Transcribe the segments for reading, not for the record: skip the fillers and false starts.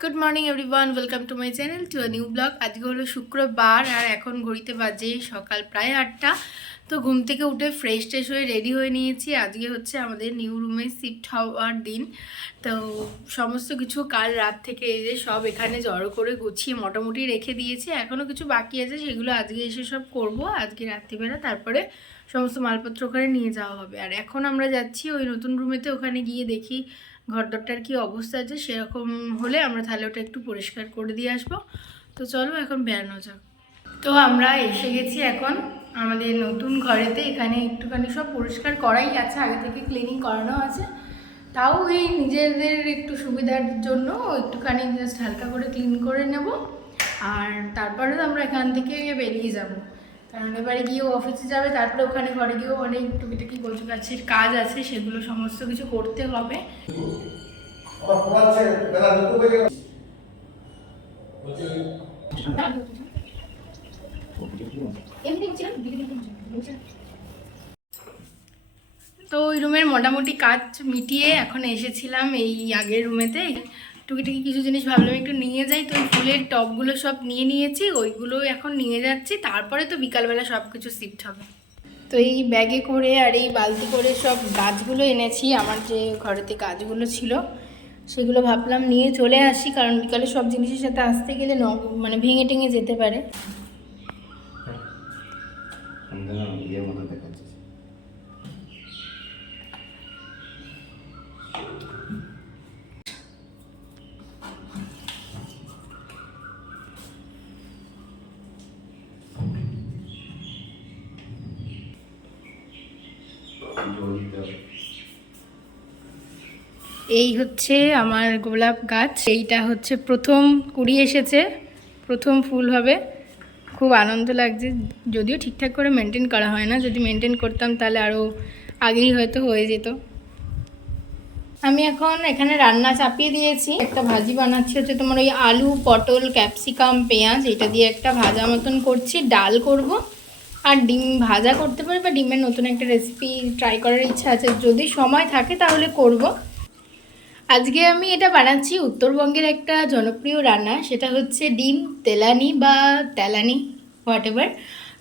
Good morning everyone, welcome to my channel to a new blog. আজকে হলো শুক্রবার আর এখন ঘড়িতে বাজে সকাল প্রায় 8টা। তো ঘুম থেকে উঠে ফ্রেশ ট্রেশ হয়ে রেডি হয়ে নিয়েছি। আজকে হচ্ছে আমাদের নিউ রুমে শিফট হওয়ার দিন। তো সমস্ত কিছু কাল রাত থেকে এই যে সব এখানে জড়ো করে গুছিয়ে মোটামুটি রেখে দিয়েছি। এখনও কিছু বাকি আছে, সেগুলো আজকে এসে সব করব আজকে রাত্রিবেলা। তারপরে সমস্ত মালপত্র ওখানে নিয়ে যাওয়া হবে। আর এখন আমরা যাচ্ছি ওই নতুন রুমেতে, ওখানে গিয়ে দেখি ঘরদরটার কি অবস্থা আছে। সেরকম হলে আমরা তাহলে ওটা একটু পরিষ্কার করে দিয়ে আসবো। তো চলো এখন বেরানো যাক। তো আমরা এসে গেছি এখন আমাদের নতুন ঘরেতে। এখানে একটুখানি সব পরিষ্কার করাই আছে, আগে থেকে ক্লিনিং করানো আছে। তাও এই নিজেদের একটু সুবিধার জন্য একটুখানি জাস্ট হালকা করে ক্লিন করে নেব। আর তারপরে আমরা এখান থেকে বেরিয়ে যাব, কারণ এবারে গিয়েও অফিসে যাবে। তারপরে ওখানে ঘরে গিয়েও অনেক টুকিটাকি গোছ গাছের কাজ আছে, সেগুলো সমস্ত কিছু করতে হবে। তো ওই রুমের মোটামুটি কাজ মিটিয়ে এখন এসেছিলাম এই আগের রুমেতে। টুকিটাকি কিছু জিনিস ভাবলাম একটু নিয়ে যাই। তো ওই ফুলের টবগুলো সব নিয়ে নিয়েছি, ওইগুলো এখন নিয়ে যাচ্ছি। তারপরে তো বিকালবেলা সব কিছু শিফট হবে। তো এই ব্যাগে করে আর এই বালতি করে সব গাছগুলো এনেছি। আমার যে ঘরেতে গাছগুলো ছিল সেগুলো ভাবলাম নিয়ে চলে আসি, কারণ বিকালে সব জিনিসের সাথে আসতে গেলে মানে ভেঙে টেঙে যেতে পারে। এই হচ্ছে আমার গোলাপ গাছ। এইটা হচ্ছে প্রথম কুড়ি এসেছে, প্রথম ফুল হবে। খুব আনন্দ লাগছে, যদিও ঠিকঠাক করে মেনটেন করা হয় না। যদি মেনটেন করতাম তাহলে আরও আগেই হয়তো হয়ে যেত। আমি এখন এখানে রান্না চাপিয়ে দিয়েছি। একটা ভাজি বানাচ্ছি, হচ্ছে তোমার ওই আলু পটল ক্যাপসিকাম পেঁয়াজ এটা দিয়ে একটা ভাজা মতন করছি। ডাল করব আর ডিম ভাজা করতে পারি, বা ডিমের নতুন একটা রেসিপি ট্রাই করার ইচ্ছা আছে, যদি সময় থাকে তাহলে করব। আজকে আমি এটা বানাচ্ছি উত্তরবঙ্গের একটা জনপ্রিয় রান্না, সেটা হচ্ছে ডিম তেলানি বা তেলানি হোয়াট এভার।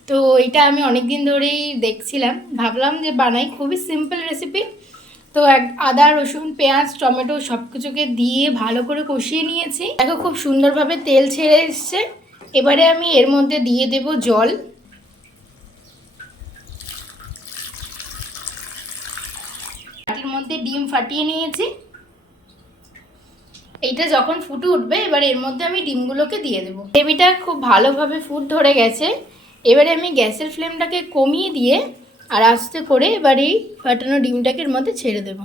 তো এটা আমি অনেক দিন ধরেই দেখছিলাম, ভাবলাম যে বানাই। খুবই সিম্পল রেসিপি। তো আদা রসুন পেঁয়াজ টমেটো সব কিছুকে দিয়ে ভালো করে কষিয়ে নিয়েছি। দেখো খুব সুন্দরভাবে তেল ছেড়ে এসছে। এবারে আমি এর মধ্যে দিয়ে দেব জল। বাটির মধ্যে ডিম ফাটিয়ে নিয়েছি। এইটা যখন ফুটে উঠবে, এবার এর মধ্যে আমি ডিমগুলোকে দিয়ে দেবো। গ্রেভিটা খুব ভালোভাবে ফুট ধরে গেছে। এবারে আমি গ্যাসের ফ্লেমটাকে কমিয়ে দিয়ে আর আস্তে করে এবার এই ফাটানো ডিমটাকে এর মধ্যে ছেড়ে দেব।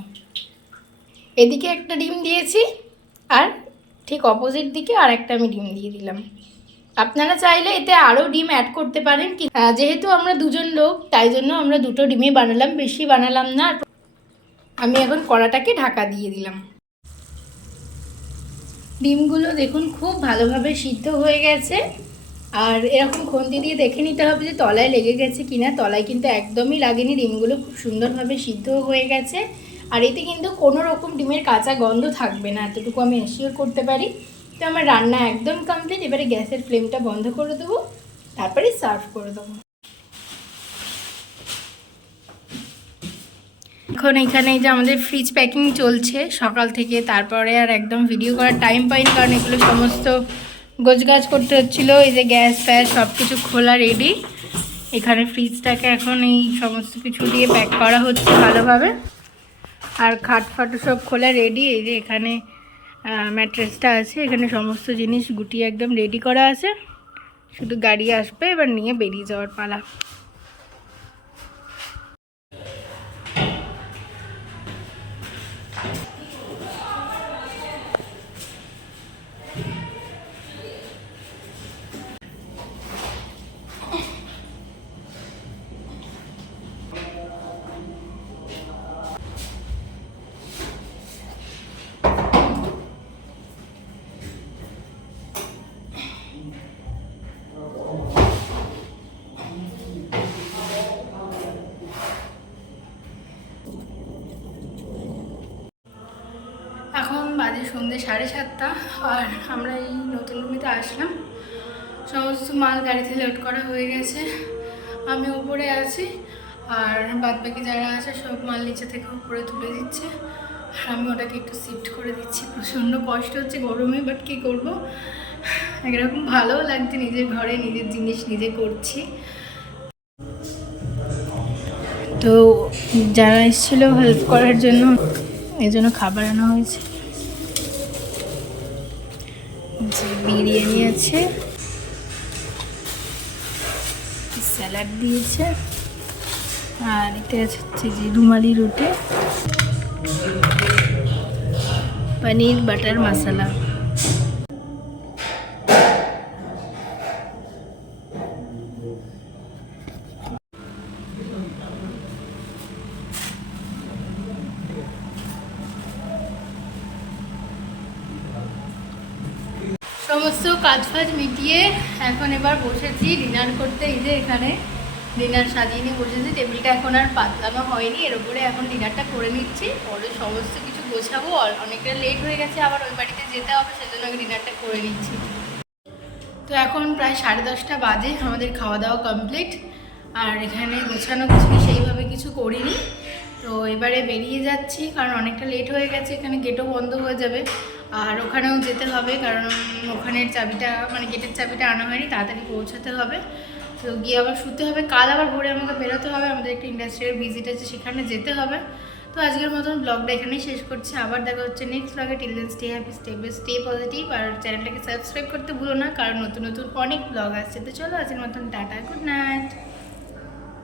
এদিকে একটা ডিম দিয়েছি আর ঠিক অপোজিট দিকে আর একটা আমি ডিম দিয়ে দিলাম। আপনারা চাইলে এতে আরও ডিম অ্যাড করতে পারেন, যেহেতু আমরা দুজন লোক তাই জন্য আমরা দুটো ডিমই বানালাম, বেশি বানালাম না। আমি এখন কড়াটাকে ঢাকা দিয়ে দিলাম। ডিমগুলো দেখুন খুব ভালোভাবে সিদ্ধ হয়ে গেছে। আর এরকম খুন্তি দিয়ে দেখে নিতে হবে যে তলায় লেগে গেছে কিনা। তলায় কিন্তু একদমই লাগেনি, ডিমগুলো খুব সুন্দরভাবে সিদ্ধ হয়ে গেছে। আর এতে কিন্তু কোনো রকম ডিমের কাঁচা গন্ধ থাকবে না, এতটুকু আমি এনশিওর করতে পারি। তো আমার রান্না একদম কমপ্লিট। এবারে গ্যাসের ফ্লেমটা বন্ধ করে দেবো, তারপরে সার্ভ করে দেবো। এখন এখানে যে আমাদের ফ্রিজ প্যাকিং চলছে সকাল থেকে, তারপরে আর একদম ভিডিও করার টাইম পাইনি, কারণ এগুলো সমস্ত গোছগাছ করতে হচ্ছিলো। এই যে গ্যাস ফ্যাস সব কিছু খোলা রেডি। এখানে ফ্রিজটাকে এখন এই সমস্ত কিছু দিয়ে প্যাক করা হচ্ছে ভালোভাবে। আর খাট ফাটও সব খোলা রেডি। এই যে এখানে ম্যাট্রেসটা আছে, এখানে সমস্ত জিনিস গুটিয়ে একদম রেডি করা আছে। শুধু গাড়ি আসবে, এবার নিয়ে বেরিয়ে যাওয়ার পালা। বাজে সন্ধ্যে 7:30 আর আমরা এই নতুন রুমেতে আসলাম। সমস্ত মাল গাড়িতে লোড করা হয়ে গেছে, আমি উপরে আছি আর বাদবাকি যারা আছে সব মাল নিচে থেকে উপরে তুলে দিচ্ছে আর আমি ওটাকে একটু শিফট করে দিচ্ছি। প্রচণ্ড কষ্ট হচ্ছে গরমে, বাট কী করবো, একরকম ভালোও লাগছে, নিজের ঘরে নিজের জিনিস নিজে করছি। তো যারা এসেছিলো হেল্প করার জন্য, এই জন্য খাবার আনা হয়েছে। যে বিরিয়ানি আছে, স্যালাড দিয়েছে, আর এটা হচ্ছে যে রুমালি রুটি, পনির বাটার মশলা। সমস্ত কাজ ফাজ মিটিয়ে এখন এবার বসেছি ডিনার করতে। এই যে এখানে ডিনার সাজিয়ে নিয়ে বসেছি, টেবিলটা এখন আর পাতলানো হয়নি, এর উপরে এখন ডিনারটা করে নিচ্ছি, পরে সমস্ত কিছু গোছাবো। অনেকটা লেট হয়ে গেছে, আবার ওই বাড়িতে যেতে হবে, সেজন্য আমি ডিনারটা করে নিচ্ছি। তো এখন প্রায় 10:30 বাজে, আমাদের খাওয়া দাওয়া কমপ্লিট, আর এখানে গোছানো কিছু সেইভাবে কিছু করিনি। তো এবারে বেরিয়ে যাচ্ছি, কারণ অনেকটা লেট হয়ে গেছে, এখানে গেটও বন্ধ হয়ে যাবে, আর ওখানেও যেতে হবে, কারণ ওখানের চাবিটা মানে গেটের চাবিটা আনা হয়নি, তাড়াতাড়ি পৌঁছাতে হবে। তো গিয়ে আবার শুতে হবে, কাল আবার ভোরে আমাকে বেরোতে হবে, আমাদের একটা ইন্ডাস্ট্রিয়াল ভিজিট আছে, সেখানে যেতে হবে। তো আজকের মতন ব্লগটা এখানেই শেষ করছি, আবার দেখা হচ্ছে নেক্সট ব্লগে। Till then stay happy, stay positive, আর চ্যানেলটাকে সাবস্ক্রাইব করতে ভুলো না, কারণ নতুন নতুন অনেক ব্লগ আসছে। তো চলো আজকের মতন টাটা, গুড নাইট।